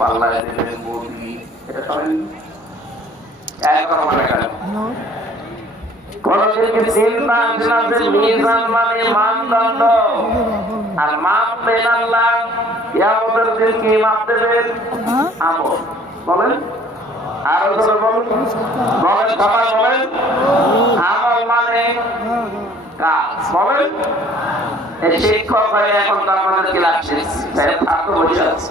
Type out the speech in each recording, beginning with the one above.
পাল্লায় দেবেন মোদি এটা শোনেন মনে কি চিন্তা আছে মিজান মানে মানদণ্ড। আর মাপবেন আল্লাহ কিয়ামতের দিন কি মাপ দেবেন আমল। বলেন? আরও জোরে বলুন। বলেন সবাই বলেন। আমল মানে কাজ। বলেন? শিক্ষক এখন তো আমাদের ক্লাস শেষ ছাত্র বসে আছে।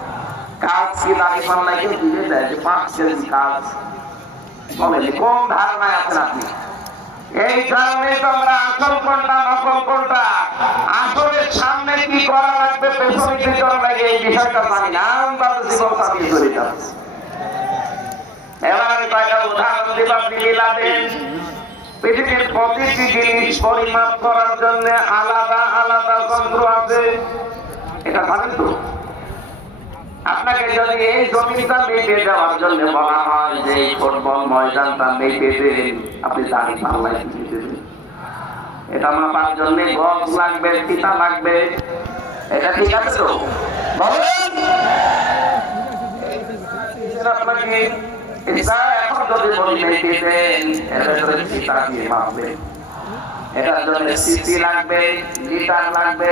কাজ কি দাড়ি পাল্লা কেউ দিবে দেয় যে পাঁচ কেজি কাজ কোন ধারণায় আছেন আপনি? এই কারণে তো আসল কোনটা, নকল কোনটা? আসলে সামনে কি করা লাগবে পেছনে কি করা লাগে, এই বিষয়টা জানি না। আমরা জীবন চালিয়ে চলে যাচ্ছি এবার আমি কয়েকটা উদাহরণ দিব, আপনি মিলাবেন। পৃথিবীর প্রতিটি জিনিস পরিমাপ করার জন্য আলাদা আলাদা যন্ত্র আছে। এটা জানেন তো? আপনাকে যদি এই জমিটা মেপে দেওয়ার জন্য বলা হয় যে এই ফুটবল ময়দানটা মেপে দেন, আপনি দাঁড়ি পাল্লায় দিয়ে এটা মাপার জন্য গজ লাগবে, ফিতা লাগবে। এটা ঠিক আছে তো? এটার জন্য লাগবে, লিটার লাগবে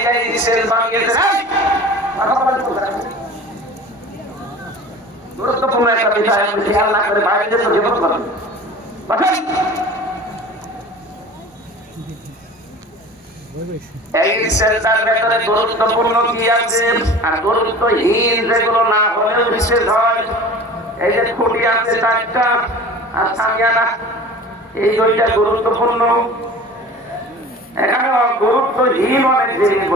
এইটাই শেষ বানিয়েছে। গুরুত্বপূর্ণ এই গুরুত্বপূর্ণ যেগুলো না হলেও বিশেষ হয়। এই যে খুঁটি আছে চারটা আর এই দুইটা গুরুত্বপূর্ণ এখানে গুরুত্বহীন অনেক জিনিস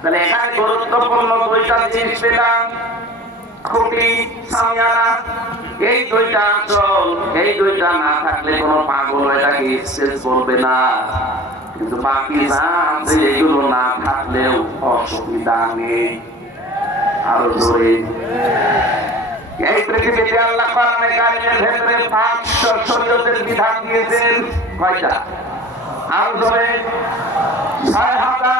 তাহলে এখানে গুরুত্বপূর্ণ দুইটা জিনিস পেলাম। খুঁটি সামিয়ানা এই দুইটা অঞ্চল এই দুইটা না থাকলে কোনো পাগল এটাকে স্টেজ বলবে না। কিন্তু বাকি যা আছে, এগুলো না থাকলেও অসুবিধা নেই। আরও জোরে। এই পৃথিবীতে আল্লাহ কোরআনে কারিমের ভেতরে পাঁচশো শরীয়তের বিধান দিয়েছেন। কয়টা? আরও জোরে। ছয় হাজার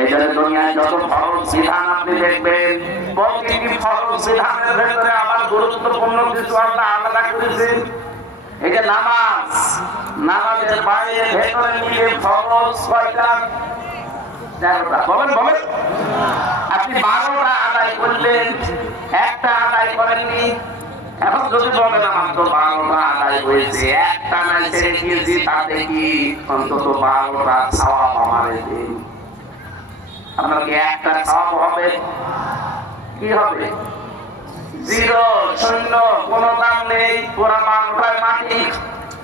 এই জন্য দুনিয়ায় যত ফরজ বিধান আপনি দেখবেন, প্রতিটি ফরজ বিধানের ভেতরে আবার গুরুত্বপূর্ণ কিছু আলাদা করেছেন। এই যে নামাজ, নামাজের বাইরে ভেতরে মিলে ফরজ কয়টা? বারোটা আদায় করলেন, একটা আদায় করেননি। এখন যদি বলেন আমার তো বারোটা আদায় হয়েছে, একটা নাই ছেড়ে দিয়েছি তাতে কি? অন্তত বারোটা খাওয়া আমার আপনার কি একটা সব হবে? কি হবে? জিরো শূন্য কোনো দাম নেই পুরা বারোটায় মাটি।